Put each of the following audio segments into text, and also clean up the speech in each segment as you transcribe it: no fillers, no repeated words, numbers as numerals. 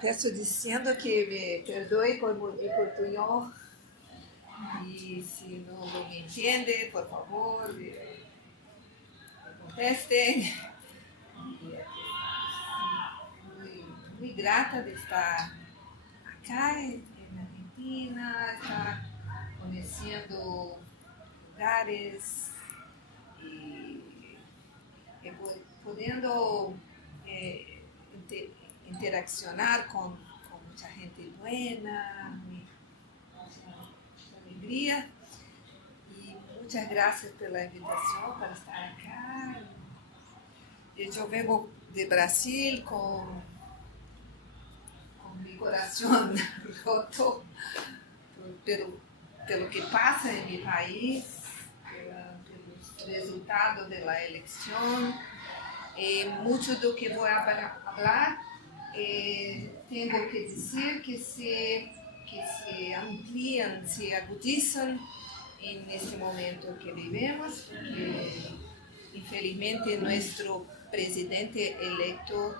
Peço dizendo que me perdoe por mi portunhol e se não me entende, por favor, contestem. Muito grata de estar acá na Argentina, estar conhecendo lugares e podendo interaccionar com muita gente buena, muita alegria. E muitas graças pela invitação para estar acá. Eu venho de Brasil com mi coração roto pelo que passa em meu país, pelos resultados da eleição. Muito do que vou falar, tenho que dizer que se ampliam, se agudizam neste momento que vivemos, porque infelizmente nosso presidente eleito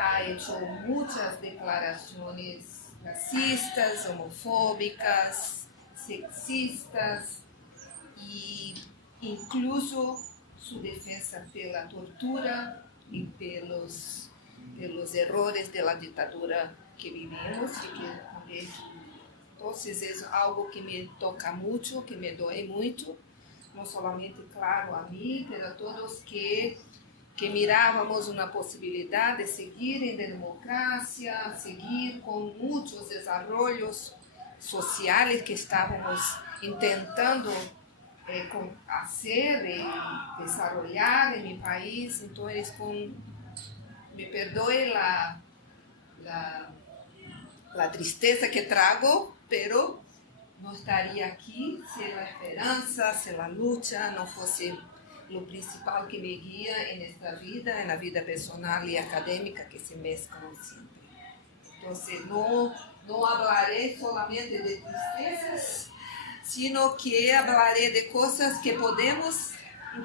ha hecho muitas declarações racistas, homofóbicas, sexistas e incluso sua defesa pela tortura e pelos erros da ditadura que vivimos e que então é algo que me toca muito, que me dói muito, não somente, claro, a mim, mas a todos que mirávamos uma possibilidade de seguir em democracia, seguir com muitos desenvolvimentos sociais que estávamos tentando fazer e desenvolver em meu país. Então, me perdoe a tristeza que trago, pero não estaria aqui se a esperança, se a luta não fosse o principal que me guia nesta vida, na vida pessoal e acadêmica que se mesclam sempre. Então, não falarei solamente de tristezas, sino que falarei de coisas que podemos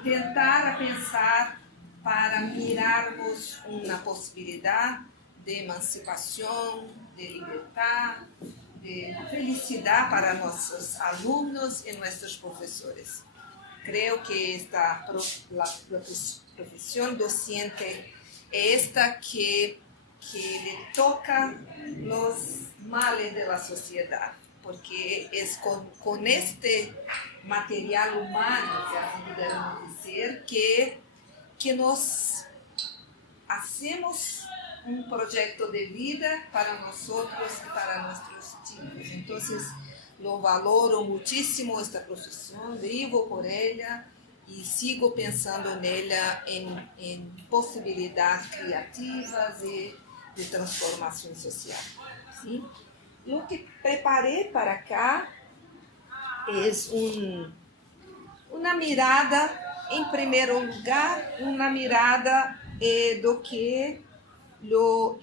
tentar pensar para mirarmos uma possibilidade de emancipação, de liberdade, de felicidade para nossos alunos e nossos professores. Creo que esta profesión docente es esta que le toca los males de la sociedad, porque es con este material humano, que así podemos decir, que nos hacemos un proyecto de vida para nosotros y para nuestros chicos. Entonces, lo valoro muchísimo esta profesión, vivo por ella y sigo pensando en ella en posibilidades creativas y de transformación social. ¿Sí? Lo que preparé para acá es una mirada, en primer lugar, una mirada do que yo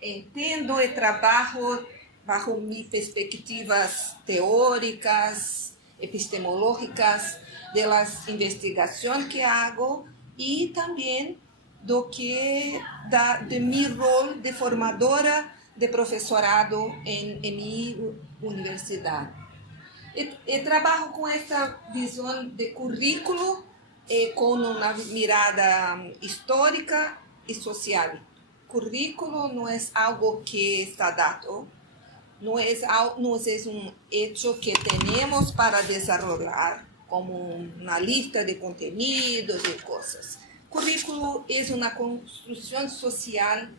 entendo y trabajo bajo mis perspectivas teóricas, epistemológicas, de las investigaciones que hago y también de mi rol de formadora de profesorado en mi universidad. Y trabajo con esta visión de currículo con una mirada histórica y social. Currículo no es algo que está dado, no es un hecho que tenemos para desarrollar como una lista de contenidos y cosas. Currículo es una construcción social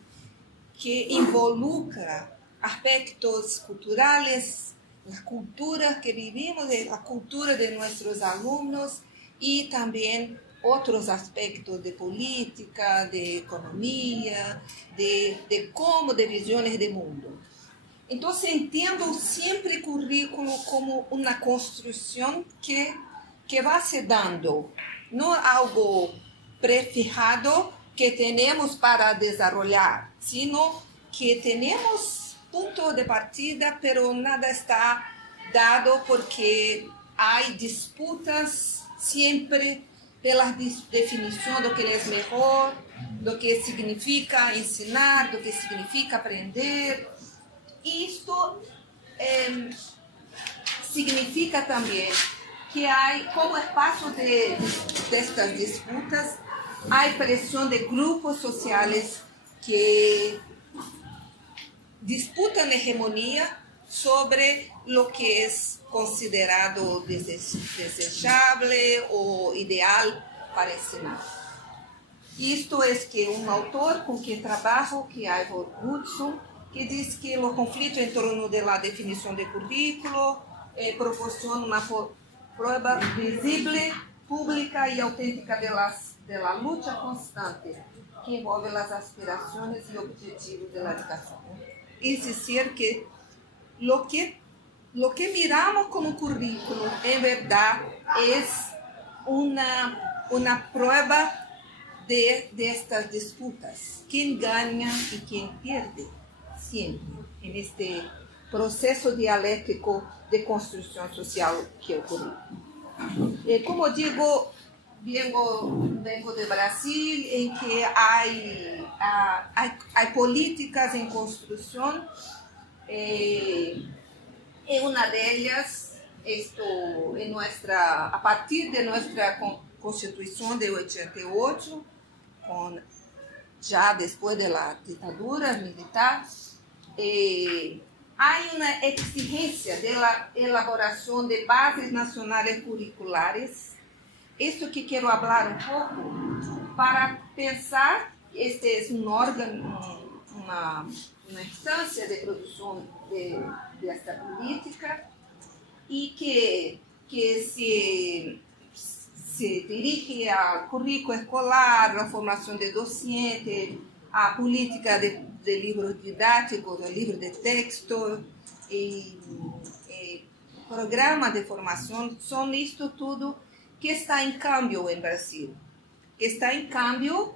que involucra aspectos culturales, la cultura que vivimos, la cultura de nuestros alumnos y también otros aspectos de política, de economía, de cómo, de visiones de mundo. Entonces entiendo siempre currículo como una construcción que va se dando, no algo prefijado que tenemos para desarrollar, sino que tenemos punto de partida, pero nada está dado porque hay disputas siempre pela definição do que é melhor, do que significa ensinar, do que significa aprender. Isto significa também que há, como espaço destas disputas, há pressão de grupos sociais que disputam hegemonia sobre o que é considerado desejável ou ideal para ensinar. Isto é que um autor com quem trabalho, que é Ivor Hudson, que diz que o conflito em torno da definição de currículo proporciona uma prova visível, pública e autêntica da luta constante que envolve as aspirações e objetivos da educação. Es decir, que lo que miramos como currículo, en verdad, es una prueba de estas disputas. ¿Quién gana y quién pierde? Siempre, en este proceso dialéctico de construcción social que ocurre. Como digo, vengo de Brasil, en que hay políticas en construcción. En una de ellas, a partir de nuestra Constitución de 88, ya después de la dictadura militar, hay una exigencia de la elaboración de bases nacionales curriculares. Esto que quiero hablar un poco para pensar, este es un órgano, una instancia de producción de esta política y que se dirige al currículo escolar, la formación de docentes, a política de libros didácticos, de libros de texto, programas de formación, son esto todo que está em cambio em Brasil, que está em cambio,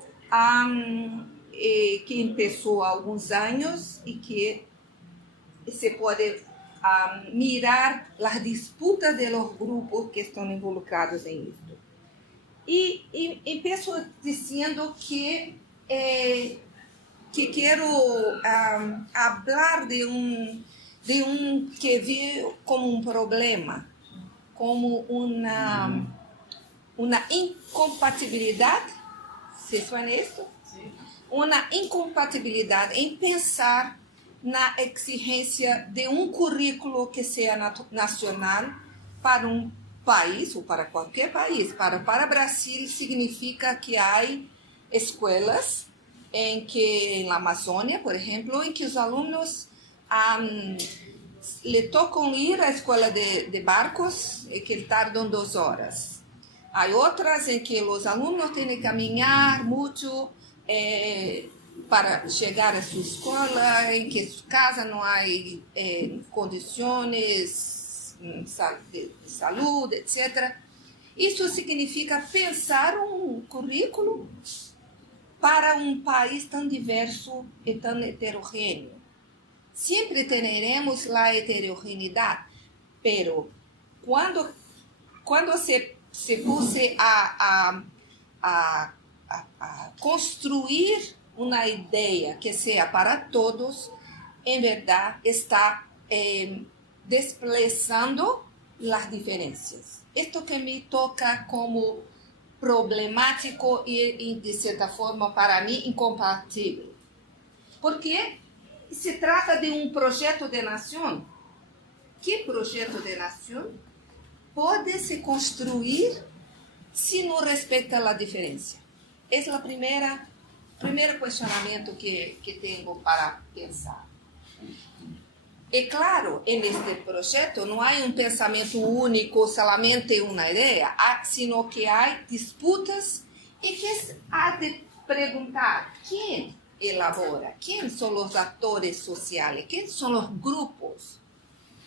que começou há alguns anos e que se pode mirar as disputas de los grupos que estão involucrados em isso. E começo dizendo que quero falar de um que vi como um problema, como uma incompatibilidade, se suena isso? Sim. Uma incompatibilidade em pensar na exigência de um currículo que seja nacional para um país, ou para qualquer país. Para o Brasil significa que há escolas na Amazônia, por exemplo, em que os alunos le tocam ir à escola de barcos e que tardam 2 horas. Há outras em que os alunos têm que caminhar muito para chegar à sua escola, em que sua casa não há condições de saúde, etc. Isso significa pensar um currículo para um país tão diverso e tão heterogêneo. Sempre teremos a heterogeneidade, pero quando se puse a construir uma ideia que seja para todos, em verdade está desplazando as diferenças. Isto que me toca como problemático e, de certa forma, para mim, incompatível. Porque se trata de um projeto de nação. Que projeto de nação pode se construir se não respeita a diferença? Esse é o primeiro questionamento que tenho para pensar. E claro, neste projeto não há um pensamento único, somente uma ideia, sino que há disputas e que há de perguntar quem elabora, quem são os atores sociais, quem são os grupos,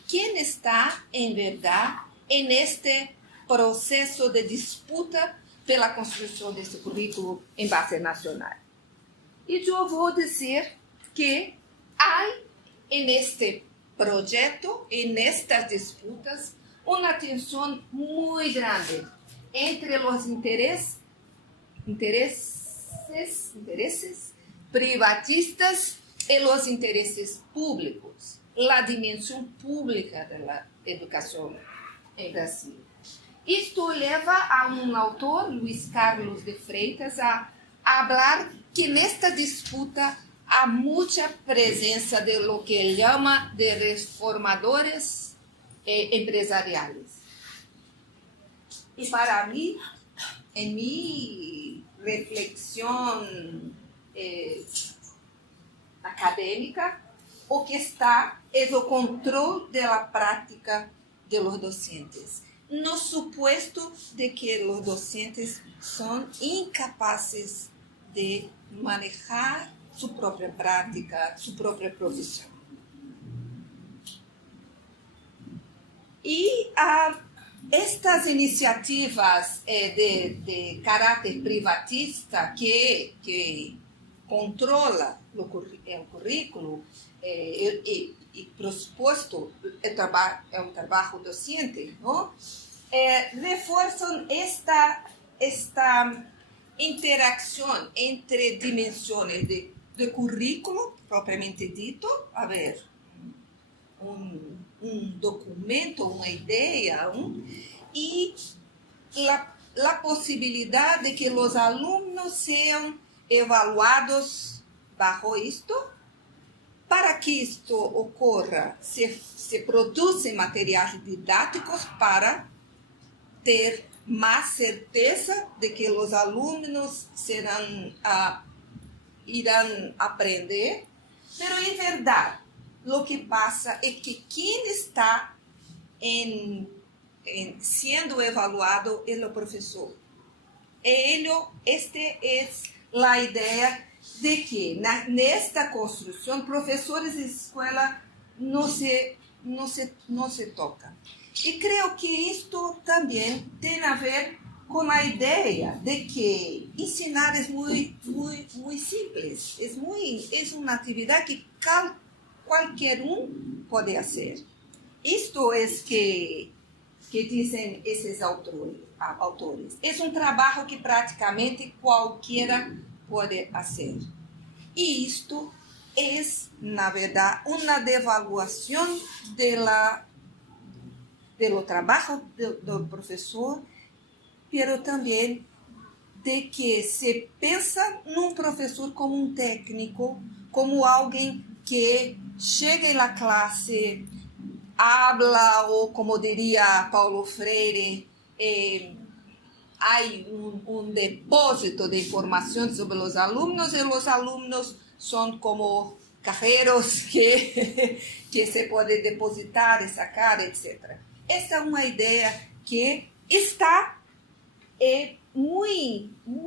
quem está, em verdade, neste processo de disputa pela construção desse currículo em base nacional. E eu vou dizer que há neste projeto e nestas disputas uma tensão muito grande entre os interesses privatistas e os interesses públicos, a dimensão pública da educação em Brasil. Isto leva a um autor, Luiz Carlos de Freitas, a falar que nesta disputa há muita presença de lo que ele chama de reformadores empresariais. E para mim, em minha reflexão acadêmica, o que está é o controle da prática de los docentes, no supuesto de que os docentes são incapazes de manejar sua própria prática, sua própria profissão. E estas iniciativas de caráter privatista que controla o currículo e pressuposto é um trabalho docente, não? Reforçam esta interação entre dimensões de currículo, propriamente dito, a ver, um documento, uma ideia, e a possibilidade de que os alunos sejam evaluados bajo isto. Para que isto ocorra, se produzem materiais didáticos para ter mais certeza de que os alunos irão aprender, mas em verdade, o que passa é que quem está sendo evaluado é o professor. Esta é a ideia de que nesta construção professores e escola não se tocam. E creio que isto também tem a ver com a ideia de que ensinar é muito simples, é uma atividade que qualquer pode fazer. Isto é que dizem esses autores. É um trabalho que praticamente qualquer pode fazer. E isto é, na verdade, uma devaluação do trabalho do professor, mas também de que se pensa num professor como um técnico, como alguém que chega na classe, habla, ou como diria Paulo Freire, há um depósito de informação sobre os alunos e os alunos são como cajeros que se pode depositar e sacar, etc. Esta é uma ideia que está muito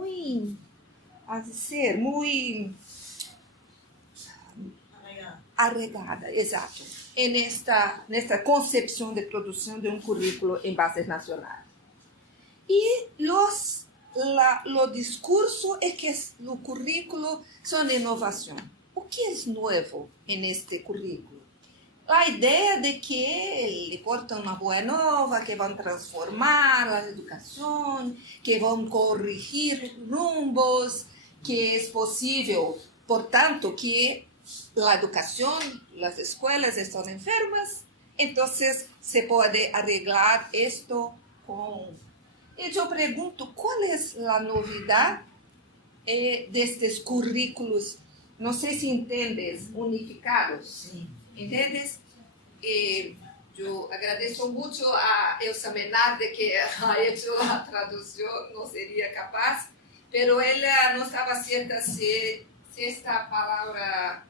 arraigada, exato, nesta concepção de produção de um currículo em bases nacionais. E o discurso é que o currículo são inovação. O que é novo neste currículo? A ideia de que ele porta uma boa nova, que vão transformar a educação, que vão corrigir rumbos, que é possível, portanto, que a educação, as escolas estão enfermas, então se pode arreglar isto com... E eu pergunto, qual é a novidade destes currículos, não sei se entendes, unificados? Sim. Entendes? Eu agradeço muito a Elsa Menard de que ha hecho a tradução, não seria capaz, mas ela não estava certa se esta palavra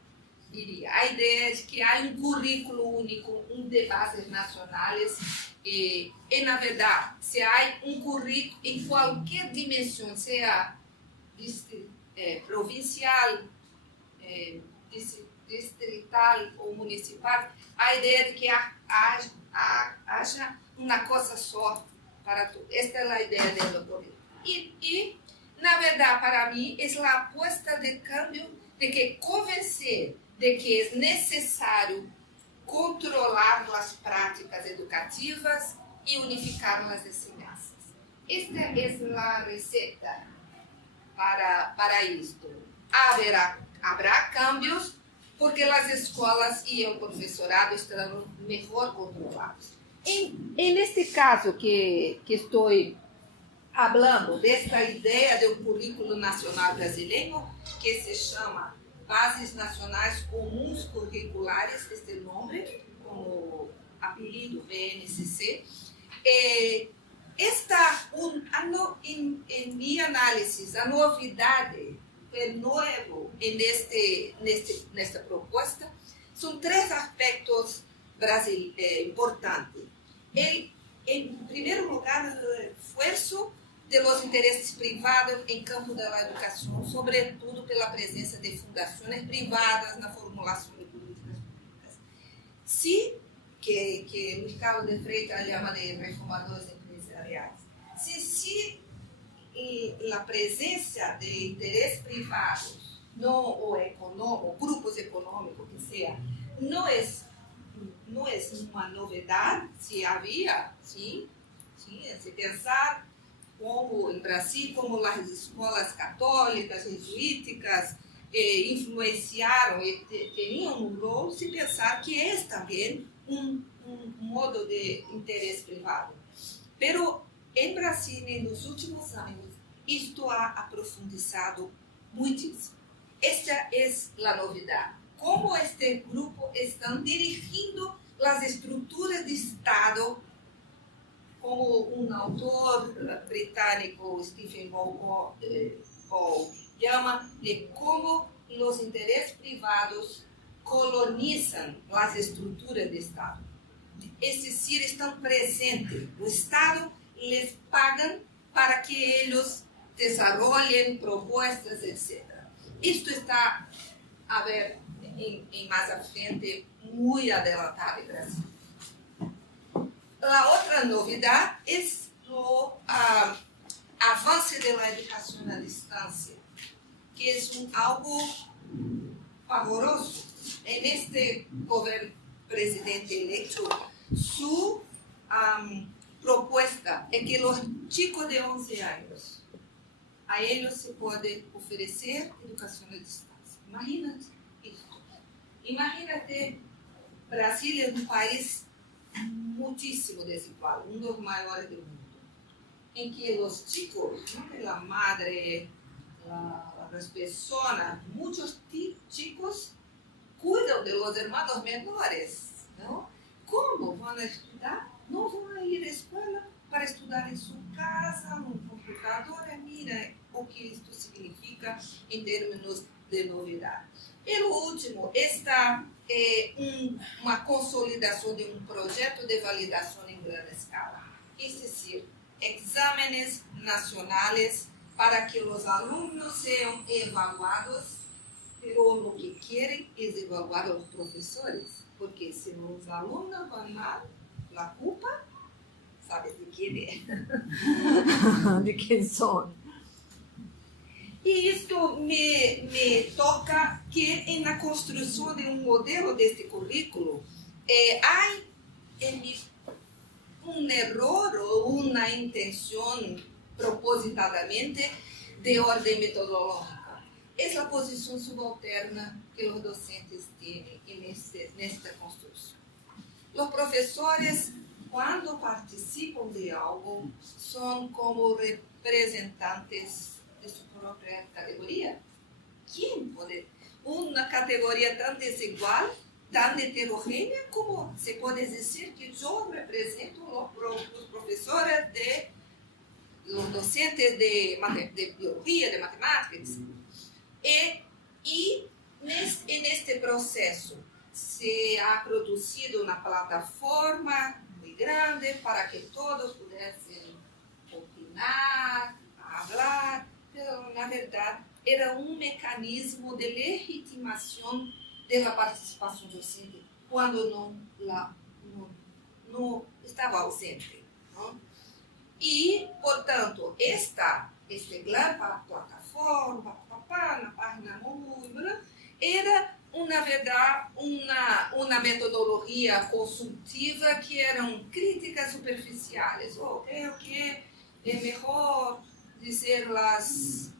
iria. A ideia de que há um currículo único, de bases nacionais, e na verdade, se há um currículo em qualquer dimensão, seja provincial, distrital ou municipal, a ideia de que haja uma coisa só para tudo. Esta é a ideia do currículo. E, na verdade, para mim, é a aposta de câmbio de que convencer de que é necessário controlar as práticas educativas e unificar as ensinanças. esta é a receita para isto. Habrá cambios porque as escolas e o professorado estarão melhor controlados. En este caso que estou falando desta ideia de um currículo nacional brasileiro, que se chama Bases Nacionais Comuns Curriculares, este nome, como apelido BNCC, em minha análise, a novidade, o novo nesta proposta, são três aspectos importantes. Em primeiro lugar, o esforço de los interesses privados em campo da educação, sobretudo pela presença de fundações privadas na formulação de políticas públicas. Se, que Luiz Carlos de Freitas chama de reformadores empresariais, se a presença de interesses privados, ou grupos econômicos, que seja, não é uma novidade, se havia, sim, se pensar como em Brasil, como as escolas católicas, jesuíticas, influenciaram e tinham um rol, se pensar que é também um modo de interesse privado. Pero em Brasil, nos últimos anos, isto ha aprofundado muitíssimo. Esta é a novidade. Como este grupo estão dirigindo as estruturas de Estado, como um autor britânico, Stephen Ball, chama de como os interesses privados colonizam as estruturas de Estado. É decir, estão presentes. O Estado les paga para que eles desenvolvam propostas, etc. Isto está a ver em mais à frente, muito adelantado em Brasil. A outra novidade é o avanço da educação à distância, que é algo pavoroso. Neste governo presidente eleito, sua proposta é que os chicos de 11 anos, a eles se pode oferecer educação à distância. Imagínate isso. Imagínate, Brasil é um país muitíssimo desigual, um dos maiores do mundo, em que os chicos, a madre, as pessoas, muitos chicos cuidam de los hermanos menores, não? Como vão estudar? Não vão ir à escola para estudar em sua casa, no computador. Mira o que isto significa em termos de novidade. E o último, esta uma consolidação de um projeto de validação em grande escala. É decir, exames nacionais para que os alunos sejam evaluados, pero o que querem é evaluar os professores, porque se os alunos vão mal, a culpa, sabe de quem é? De quem são. E isto me toca que na construção de um modelo deste currículo há um erro ou uma intenção propositadamente de ordem metodológica. É a posição subalterna que os docentes têm nesta construção. Os professores, quando participam de algo, são como representantes de sua própria categoria. Quem pode? Uma categoria tão desigual, tão heterogênea, como se pode dizer que eu represento os professores os docentes de biologia, de matemática, etc. E neste processo se ha produzido uma plataforma muito grande para que todos pudessem opinar, falar, pero na verdade era um mecanismo de legitimação da participação docente quando não estava ausente. Não? E, portanto, esta grande plataforma, na página móvel, era, na verdade, uma metodologia consultiva que eram críticas superficiais. Creio que é melhor dizer los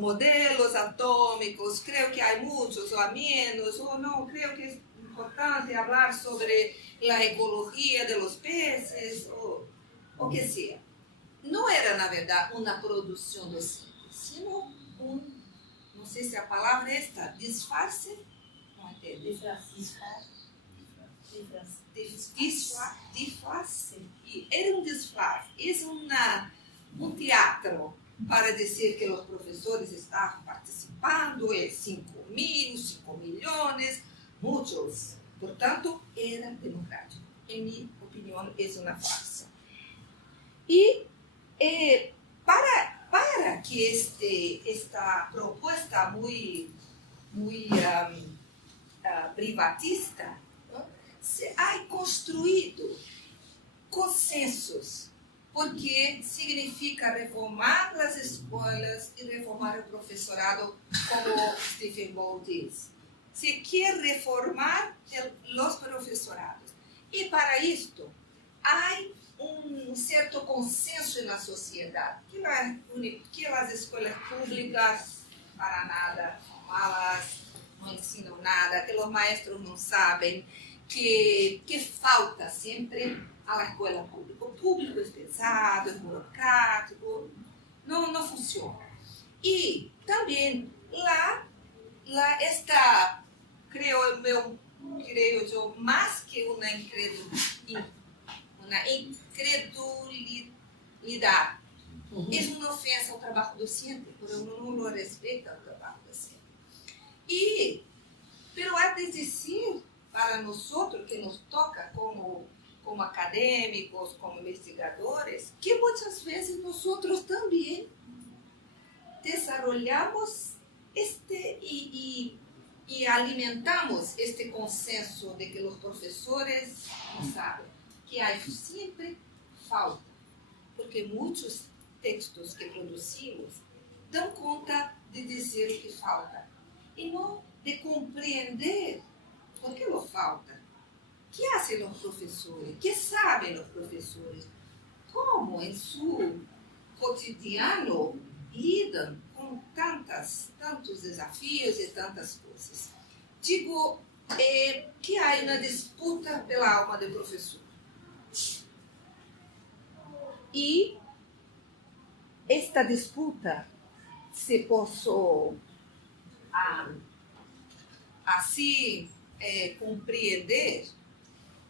modelos atómicos, creo que hay muchos o a menos, o no, creo que es importante hablar sobre la ecología de los peces, o que sea. No era, na verdade, uma produção docente, sino não sei se a palavra é esta, disfarce? Não entendo. Disfarce. Era um disfarce. É um teatro para dizer que os professores estavam participando, 5.000, 5 milhões, muitos. Portanto, era democrático. Em minha opinião, é uma farsa. E para que esta proposta muito privatista, se ha construído consensos, porque significa reformar as escolas e reformar o professorado, como Stephen Ball diz. Se quer reformar os professorados. E para isto, há certo consenso na sociedade que as escolas públicas para nada são malas, não ensinam nada, que os maestros não sabem, que falta sempre à escola pública. O público é pesado, é burocrático, não funciona. E também lá está, creio eu, mais que uma incredulidade. É uma ofensa ao trabalho docente, porque não respeita o trabalho docente. Pero há de dizer para nós que nos toca como acadêmicos, como investigadores, que muitas vezes nós também desenvolvemos e alimentamos este consenso de que os professores não sabem, que há sempre falta, porque muitos textos que produzimos dão conta de dizer o que falta e não de compreender por que não falta. O que fazem os professores? O que sabem os professores? Como em seu cotidiano lidam com tantos desafios e tantas coisas? Digo que há uma disputa pela alma do professor. E esta disputa, se posso assim compreender,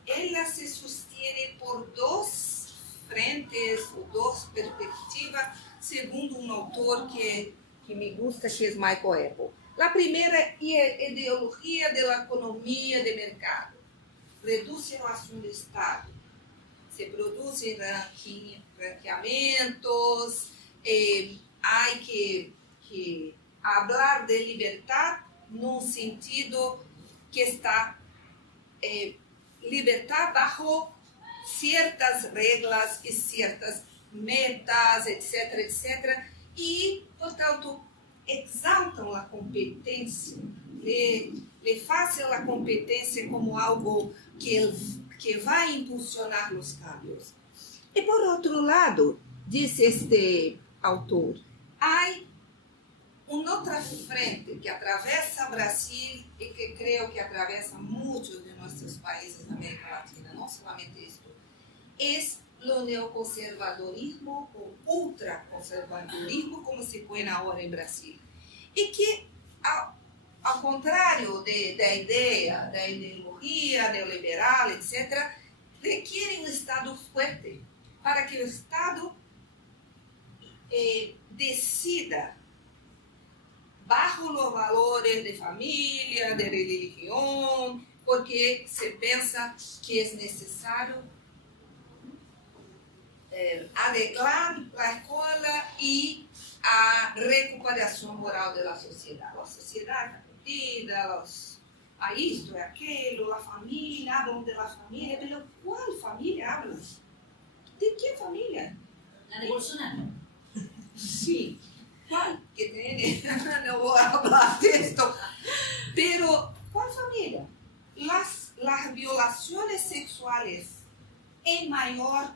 ela se sostiene por duas frentes, ou duas perspectivas, segundo um autor que me gusta, que é Michael Apple. A primeira é a ideologia da economia de mercado. Reduz a ação do Estado. Se produzem ranqueamentos, há que falar de liberdade num sentido que está libertar bajo certas regras e certas metas, etc. E, portanto, exaltam a competência, lhe fazem a competência como algo que vai impulsionar os cambios. E, por outro lado, diz este autor, há uma outra frente que atravessa o Brasil e que creio que atravessa muitos de nossos países da América Latina, não somente isto, é o neoconservadorismo ou ultraconservadorismo, como se põe agora em Brasil. E que, ao contrário da ideologia neoliberal, etc., requerem um Estado forte para que o Estado decida bajo os valores de família, de religião, porque se pensa que é necessário arreglar a escola e a recuperação moral da sociedade. A sociedade está perdida, a isto, a aquilo, a família, hablam da família, mas qual família hablam? De que família? La de Bolsonaro. Sim. ¿Cuál? Que tiene, no voy a hablar de esto, pero ¿cuál familia? las violaciones sexuales en mayor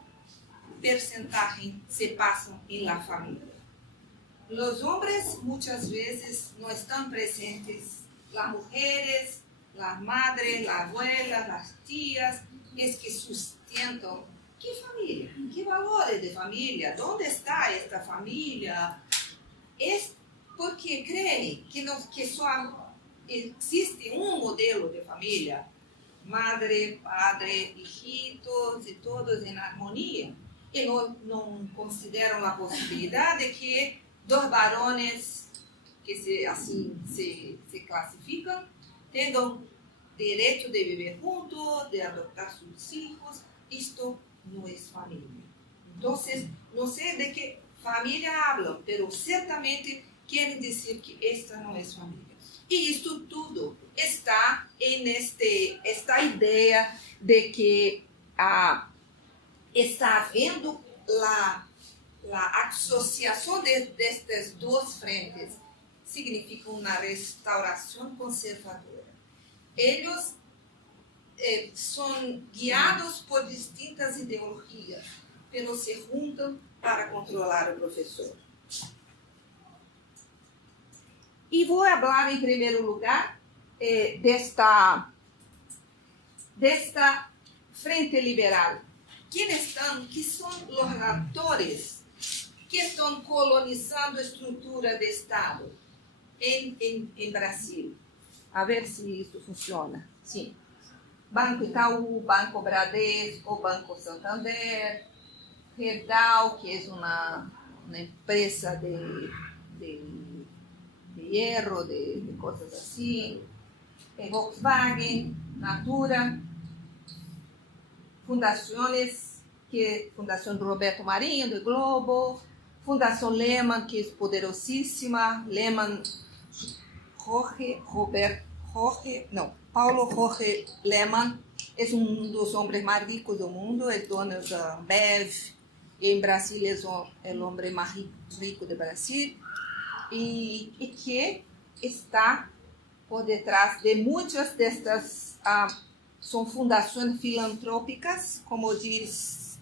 porcentaje se pasan en la familia. Los hombres muchas veces no están presentes, las mujeres, las madres, las abuelas, las tías, es que sustentan. ¿Qué familia? ¿Qué valores de familia? ¿Dónde está esta familia? Es porque creen que só existe un modelo de familia. Madre, padre, hijitos y todos en armonía. Y no consideran la posibilidad de que dos varones que así se clasifican tengan derecho de vivir juntos, de adoptar sus hijos. Esto no es familia. Entonces, no sé de qué familia hablan, pero ciertamente quieren decir que esta no es familia. Y esto todo está en esta idea de que está habiendo la asociación de estas dos frentes. Significa una restauración conservadora. Ellos son guiados por distintas ideologías, pero se juntan para controlar al profesor. E vou falar, em primeiro lugar, desta frente liberal. Que são os atores que estão colonizando a estrutura do Estado em Brasil? A ver se isso funciona. Sim. Banco Itaú, Banco Bradesco, Banco Santander, Gerdau, que é uma empresa de hierro, de coisas assim, Volkswagen, Natura, fundações, Fundação Roberto Marinho, do Globo, Fundação Lehman, que é poderosíssima, Lehman, Paulo Jorge Lehman, é dos homens mais ricos do mundo, é dono da Ambev, e em Brasil é o homem mais rico do Brasil, e que está por detrás de muitas destas, são fundações filantrópicas, como diz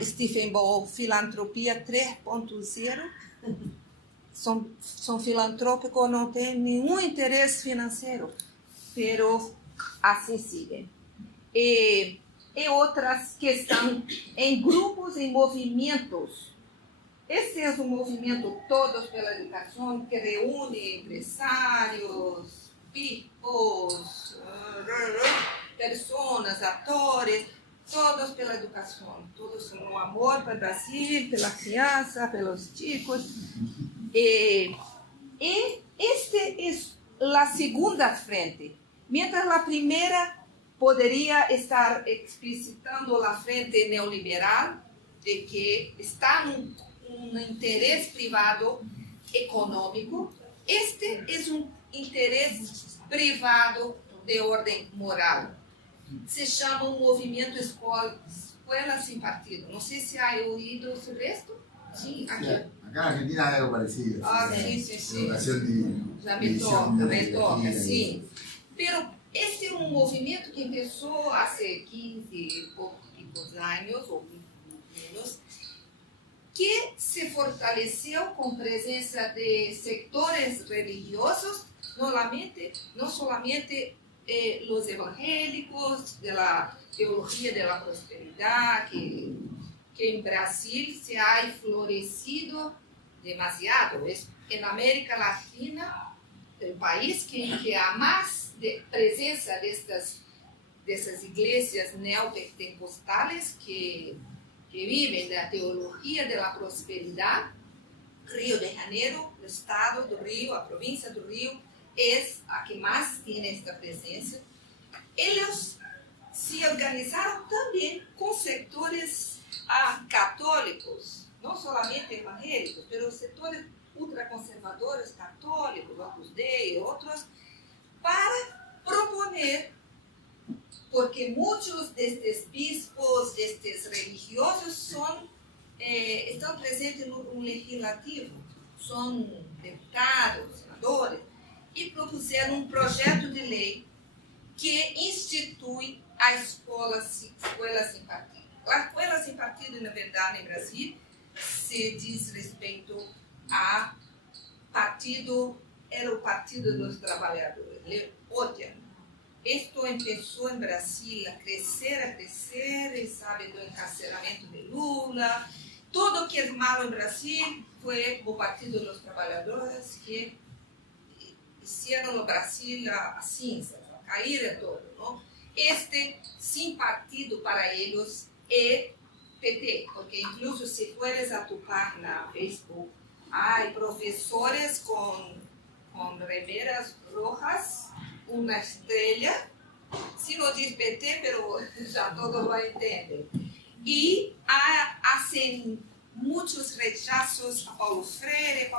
Stephen Ball, filantropia 3.0, são filantrópicos, não têm nenhum interesse financeiro, pero assim siguen. E outras que estão em grupos, em movimentos. Este é um movimento Todos pela Educação, que reúne empresários, pipos, pessoas, atores, todos pela educação. Todos com um amor para o Brasil, pela criança, pelos chicos. E esta é a segunda frente. Mientras a primeira poderia estar explicitando a frente neoliberal, de que está um interesse privado econômico, este é um interesse privado de ordem moral. Se chama um movimento Escola Sem Partido. Não sei se há ouído sobre isto. Sim, aqui. Acá en Argentina hay algo parecido. Sim. Já me toca, sim. Pero este é um movimento que começou há 15 e poucos anos, ou menos, que se fortaleceu com presença de sectores religiosos, não somente os evangélicos, da teologia da prosperidade, que em Brasil se ha florescido demasiado. Em América Latina, o país que há mais presença dessas igrejas neopentecostais que vivem da teologia da prosperidade. Rio de Janeiro, o estado do Rio, a província do Rio, é a que mais tem esta presença. Eles se organizaram também com setores católicos, não somente evangélicos, mas setores ultraconservadores, católicos, Opus Dei e outros, para proponer, porque muitos destes bispos, destes religiosos, estão presentes no legislativo, são deputados, senadores, e propuseram um projeto de lei que institui a Escola Sem Partido. A Escola Sem Partido, na verdade, em Brasil, se diz respeito a partido, era o Partido dos Trabalhadores, odiam. Isto começou em Brasil a crescer, e sabe, do encarceramento de Lula. Tudo que é malo em Brasil foi o Partido dos Trabalhadores que fizeram no Brasil a cinza, a cair todo. Não? Este, sem partido para eles, é PT, porque incluso se fores a topar na Facebook, há professores com remeras rojas, uma estrela, se não diz PT, mas já todos lo entendem. E hacen muitos rechazos a Paulo Freire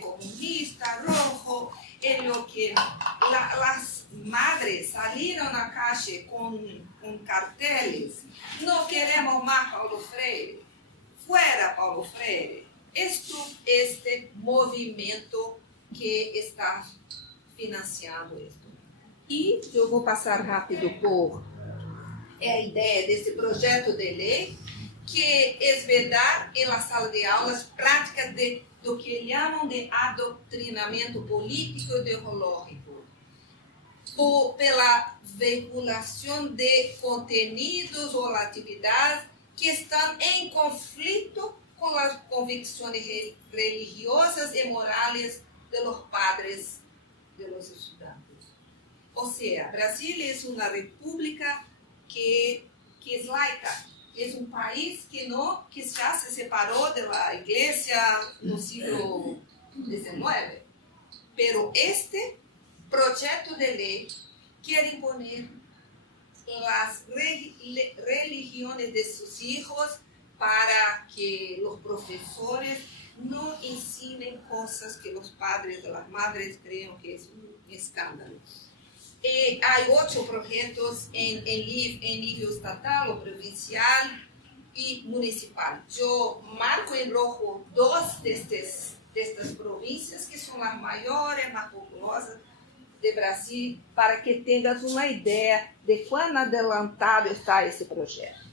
comunista, rojo, en lo que las madres salieron a calle con carteles, no queremos más Paulo Freire, fuera Paulo Freire. Este movimento que está financiando esto. E eu vou passar rápido por a ideia desse projeto de lei, que é vedar em la sala de aulas práticas do que chamam de adoctrinamento político ideológico, pela veiculação de conteúdos ou atividades que estão em conflito com as convicções religiosas e morais de los padres de los estudantes. Ou seja, Brasil é uma república que é laica, é um país que já se separou da igreja no século XIX. Pero este projeto de lei quer imponer as religiões de seus filhos para que os professores não ensinem coisas que os padres e as madres creem que é um escândalo. Há 8 projetos em nível estatal, ou provincial e municipal. Eu marco em rojo 2 destas províncias, que são as maiores, mais populosas de Brasil, para que tenhas uma ideia de quão adelantado está esse projeto.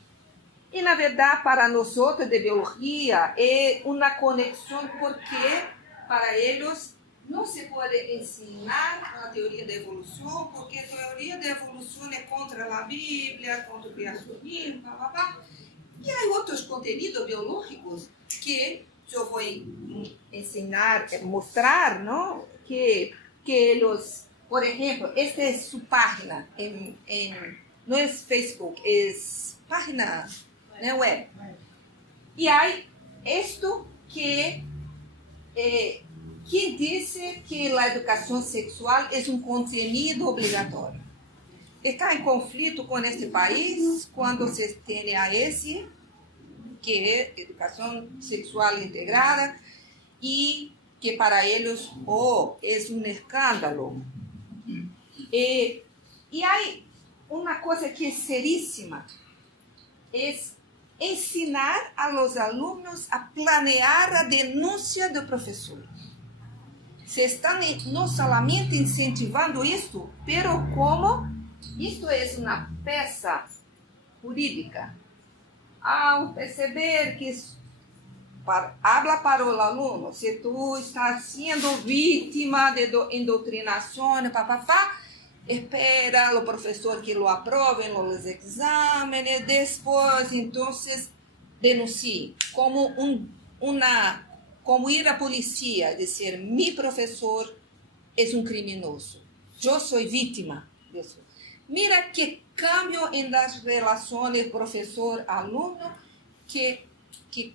E, na verdade, para nós de biologia, é uma conexão, porque para eles não se pode ensinar a teoria da evolução, porque a teoria da evolução é contra a Bíblia, contra o criacionismo, blá, blá, blá. E há outros conteúdos biológicos que eu vou ensinar, mostrar, não? Que eles, por exemplo, esta é sua página, não é Facebook, é página web. E há isto que quem disse que a educação sexual é um conteúdo obrigatório. Está em conflito com este país quando se tem a esse, que é educação sexual integrada, e que para eles é um escândalo. E há uma coisa que é seríssima, é ensinar a los alunos a planear a denúncia do professor. Se estão não somente incentivando isto, pero como isto é uma peça jurídica, ao perceber que habla para o aluno, se tu estás sendo vítima de indoctrinação, espera o professor que lo aprove nos exames, depois, então, denuncie como como ir à polícia, dizer, mi professor é um criminoso, eu sou vítima disso. Mira que cambio em das relações professor-aluno que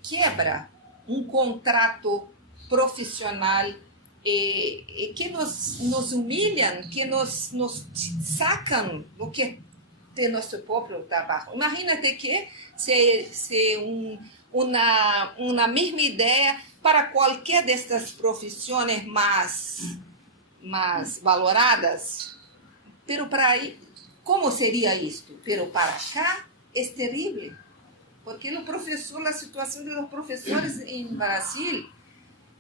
quebra um contrato profissional e que nos humilham, que nos sacam do que de nosso próprio trabalho. Imagínate que se uma mesma ideia para qualquer destas profissões mais valoradas, pero para aí, como seria isto? Pero para cá é terrível, porque o professor, a situação dos professores em Brasil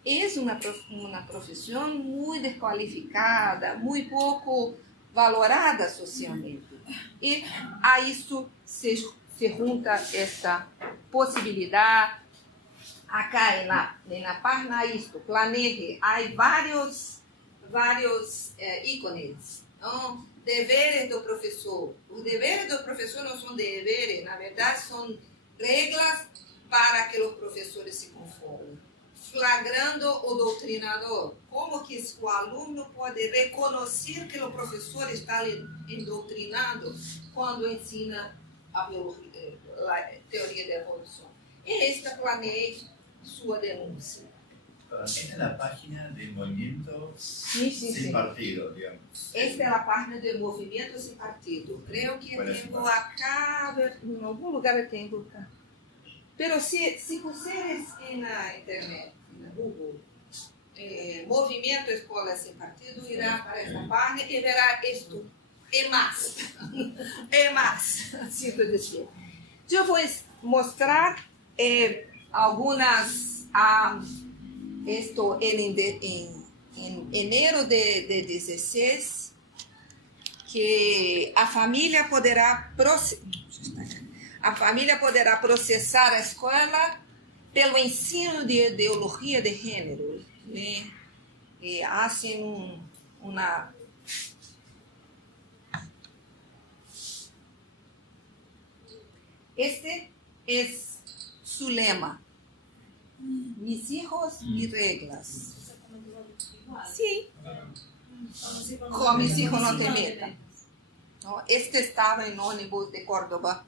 é uma profissão muito desqualificada, muito pouco valorada socialmente. E a isso se junta esta possibilidade. Acá na página isto, planeje, há vários ícones. Não? Deveres do professor. Os deveres do professor não são deveres, na verdade, são regras para que os professores se conformem. Flagrando o doutrinador. Como que o aluno pode reconhecer que o professor está doutrinando quando ensina a teoria da evolução? E esta planeja sua denúncia. Esta es la página del movimiento Sin partido, digamos. Esta é a página do movimento sem partido. Creio que tenho acá, em algum lugar eu tenho acá. Pero se vocês na internet, na Google, movimento escola sem partido, irá para esta página e verá isto. E mais. E mais. Sinto dizer. Eu vou mostrar algumas. Esto en enero de 16, que a família poderá processar a escola pelo ensino de ideologia de gênero, né? E fazem uma este é su lema. Mis hijos, mis reglas. Sim. Com mis hijos não te metas. Este estava em ônibus de Córdoba,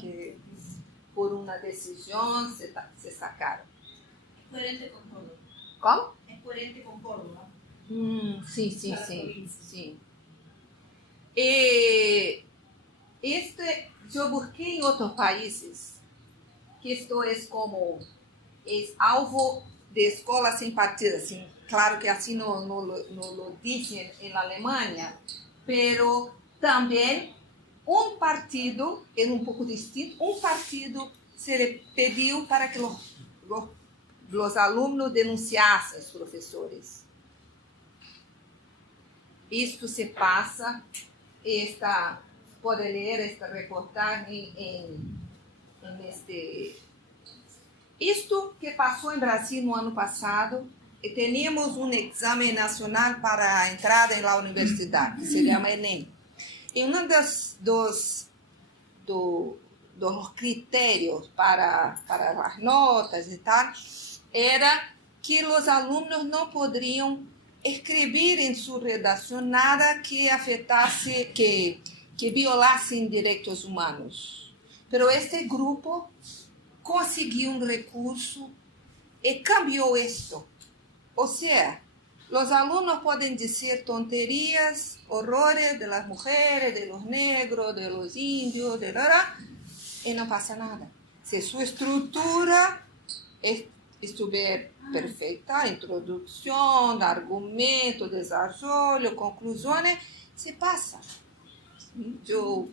que por uma decisão se sacaram. É coerente com Córdoba. Como? É coerente com Córdoba. Sim. E eu busquei em outros países que isto é como alvo de escola sem partido, assim, claro que assim não lo dizem na Alemanha, pero também partido, é um pouco distinto, partido se pediu para que os alunos denunciassem os professores. Isto se passa, pode ler esta reportagem Isto que passou em Brasil no ano passado, e tínhamos um exame nacional para a entrada na universidade, que se chama Enem. E um dos critérios para as notas e tal, era que os alunos não poderiam escrever em sua redação nada que afetasse, que violasse direitos humanos. Pero este grupo conseguiu um recurso e cambiou isto. Ou seja, os alunos podem dizer tonterias, horrores de las mujeres, de los negros, de los índios, e não passa nada. Se sua estrutura estiver perfeita, introdução, argumento, desenvolvimento, conclusões, se passa. Eu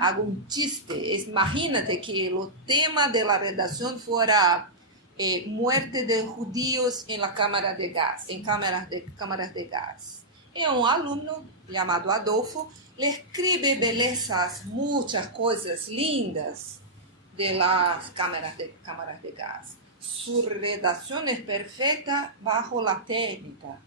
hago un chiste. Imagínate que el tema de la redacción fuera muerte de judíos en la cámara de gas, en cámaras de gas. Y un alumno llamado Adolfo le escribe belezas, muchas cosas lindas de las cámaras de gas. Su redacción es perfecta bajo la técnica.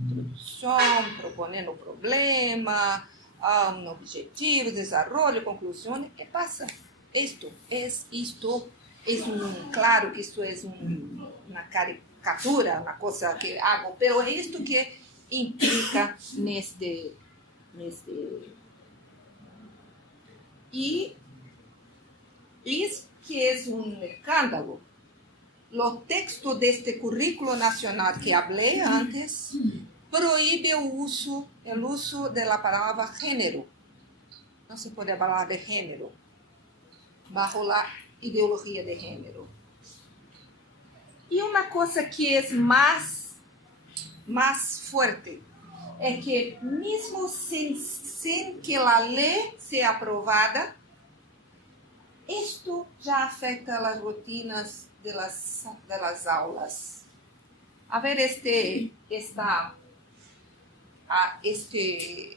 Introducción, proponiendo problemas, um objetivo, desenvolvimento, conclusão, e passa. Claro que isto é uma caricatura, uma coisa que hago, pero é isto que implica neste. E isso que é um escândalo. O texto deste currículo nacional que falei antes proíbe o uso da palavra gênero. Não se pode falar de gênero bajo a ideologia de gênero. E uma coisa que é mais forte é que, mesmo sem que a lei seja aprovada, isto já afeta as rotinas das aulas. A ver, a este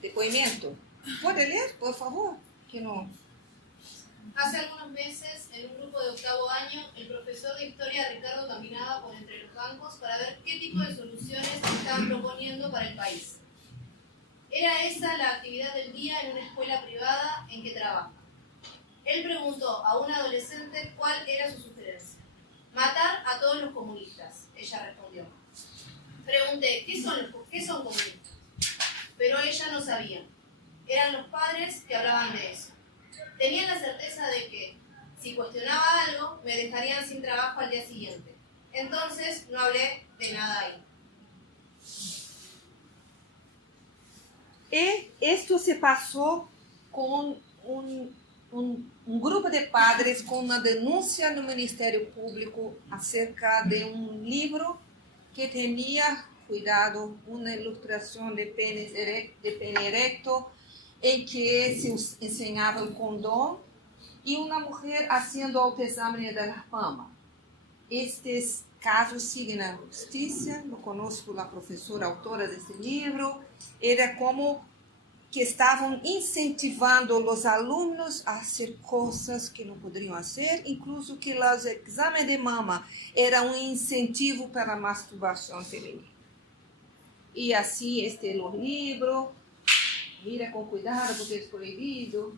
depoimento. ¿Puede leer, por favor? Que no. Hace algunos meses, en un grupo de octavo año, el profesor de historia Ricardo caminaba por entre los bancos para ver qué tipo de soluciones estaban proponiendo para el país. Era esa la actividad del día en una escuela privada en que trabaja. Él preguntó a una adolescente cuál era su sugerencia. Matar a todos los comunistas, ella respondió. Pregunté, ¿qué son comunistas? Pero ella no sabía. Eran los padres que hablaban de eso. Tenían la certeza de que, si cuestionaba algo, me dejarían sin trabajo al día siguiente. Entonces, no hablé de nada ahí. Y esto se pasó con un grupo de padres con una denuncia no Ministerio Público acerca de un libro que tenía, cuidado, una ilustración de pene erecto en que se enseñaba el condón y una mujer haciendo autoexamen de la mama. Estes casos siguen a justicia, lo conozco la profesora autora de este libro, era como que estavam incentivando os alunos a fazer coisas que não poderiam fazer, incluso que os exames de mama eram um incentivo para a masturbação feminina. E assim, este é o livro, mira com cuidado porque é proibido.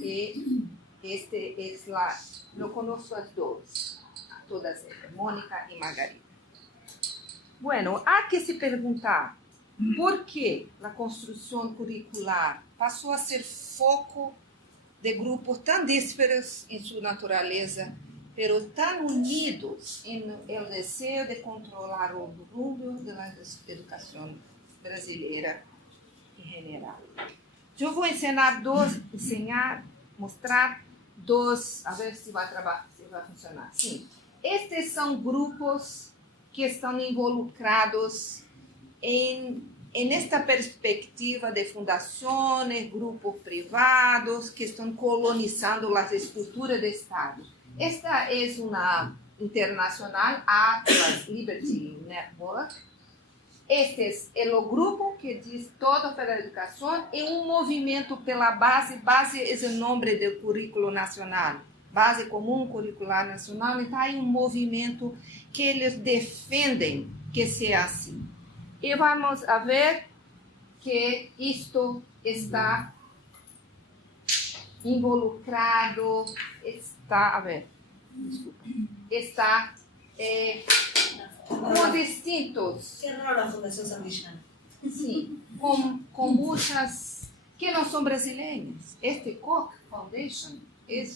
E este é lá, eu conheço as duas, todas elas, Mônica e Margarida. Bueno, há que se perguntar, por que a construção curricular passou a ser foco de grupos tão díspares em sua natureza, pero tão unidos no desejo de controlar o rumbo da educação brasileira em geral? Eu vou mostrar dois, a ver se vai funcionar. Sim, estes são grupos que estão involucrados en esta perspectiva de fundações, grupos privados que estão colonizando as estruturas de Estado. Esta é uma internacional, Atlas Liberty Network. Este é o grupo que diz todo pela educação e um movimento pela base é o nome do currículo nacional, base comum curricular nacional. Então, há um movimento que eles defendem que seja assim. E vamos a ver que isto está involucrado, está com distintos. Qué raro la Fundación Santillana. Sim, com muitas que não são brasileiras. Este Koch Foundation é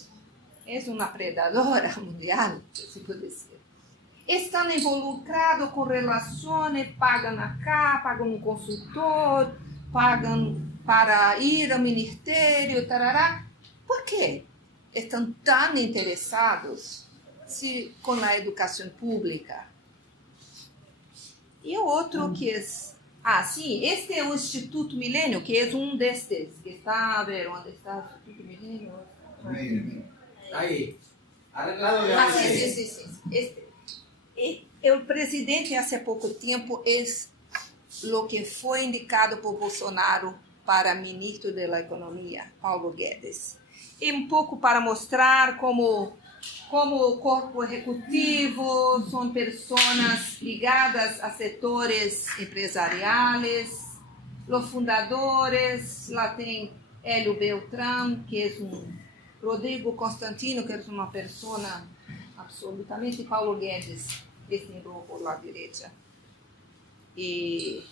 uma predadora mundial, se pode dizer. Estão involucrados com relações, pagam acá, pagam um consultor, pagam para ir ao ministério, tarará. Por quê estão tão interessados com a educação pública? E o outro que é... sim, este é o Instituto Milênio, que é um destes, que está, a ver, onde está o Instituto Milênio? Ahí, al lado de la sim. O presidente, há pouco tempo, é o que foi indicado por Bolsonaro para ministro da Economia, Paulo Guedes. E um pouco para mostrar como o corpo executivo são pessoas ligadas a setores empresariais, os fundadores, lá tem Hélio Beltrán, que é Rodrigo Constantino, que é uma pessoa absolutamente, Paulo Guedes, desenvolveu por lá direita. E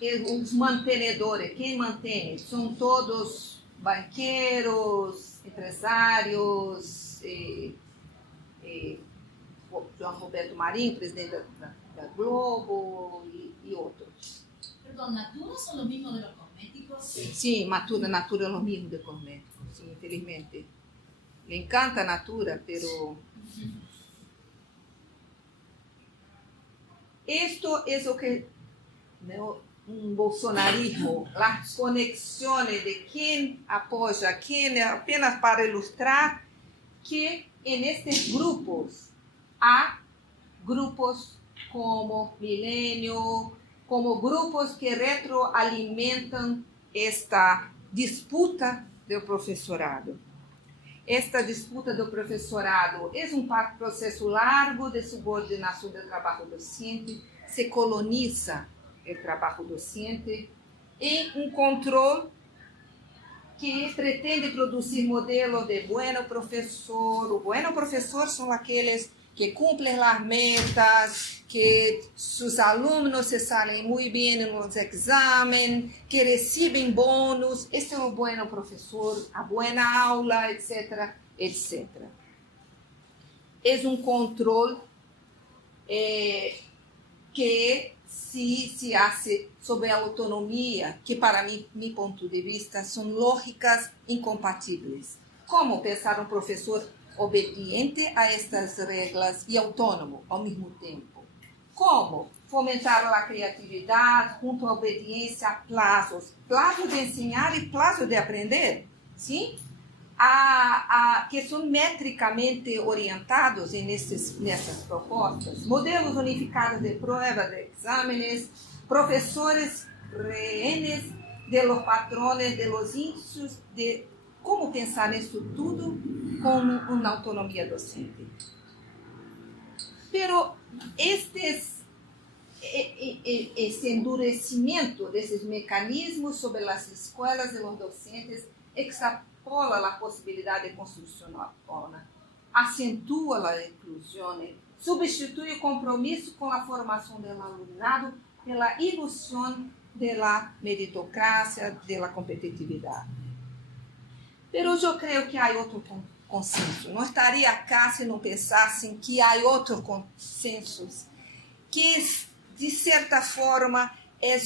os mantenedores, quem mantém? São todos banqueiros, empresários, João Roberto Marinho, presidente da Globo, e outros. Perdón, ¿Natura son los mismos de los cosméticos? Sim, Natura é o mesmo de cosméticos, sim, infelizmente. Le encanta Natura, pero... Esto es lo que... un bolsonarismo, las conexiones de quién apoya, quién, apenas para ilustrar que en estos grupos hay grupos como Milenio, como grupos que retroalimentam esta disputa do professorado. Esta disputa do professorado é processo largo de subordinação do trabalho docente, se coloniza o trabalho docente e controle que pretende produzir modelos de bueno professor. O bueno professor são aqueles que cumprem as metas, que seus alunos se saem muito bem nos exames, que recebem bônus. Este é o bueno professor, a buena aula, etc., etc. É controle que se hace sobre a autonomia, que para meu ponto de vista são lógicas incompatíveis. Como pensar professor obediente a estas regras e autônomo ao mesmo tempo? Como fomentar a criatividade junto à obediência a plazos de ensinar e plazo de aprender, sim? Que são metricamente orientados nessas propostas, modelos unificados de prova, de exames, professores rehenes de los patrones, de los índices, de como pensar nisso tudo como uma autonomia docente. Pero esse endurecimento desses mecanismos sobre as escolas e os docentes extrapola a possibilidade de construção autônoma, acentua a inclusão, substitui o compromisso com a formação do alumnado pela ilusão da meritocracia, da competitividade. Mas eu creio que há outro consenso. Não estaria cá se não pensassem que há outros consensos que, de certa forma, é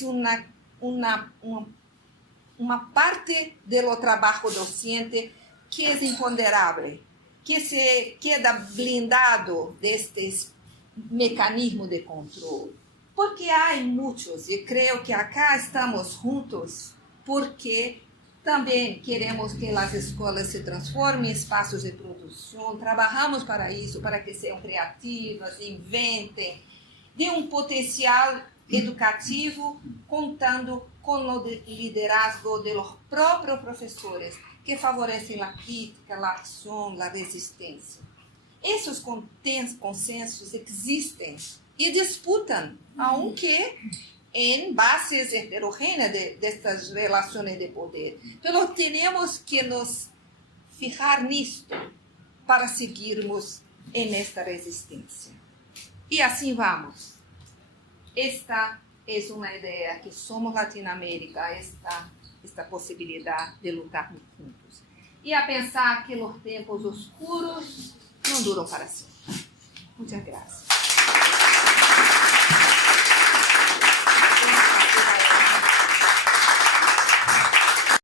uma parte do trabalho docente que é imponderável, que se queda blindado destes mecanismos de controle. Porque há muitos, e creio que acá estamos juntos, porque também queremos que as escolas se transformem em espaços de produção, trabalhamos para isso, para que sejam criativas, inventem, de potencial educativo, contando com o liderazgo dos próprios professores, que favorecem a crítica, a ação, a resistência. Esses consensos existem e disputam, aunque em bases heterogêneas destas relações de poder. Então, temos que nos fijar nisto para seguirmos nesta resistência. E assim vamos. Esta é uma ideia que somos Latinoamérica, esta possibilidade de lutar juntos. E a pensar que os tempos oscuros não duram para sempre. Muitas graças.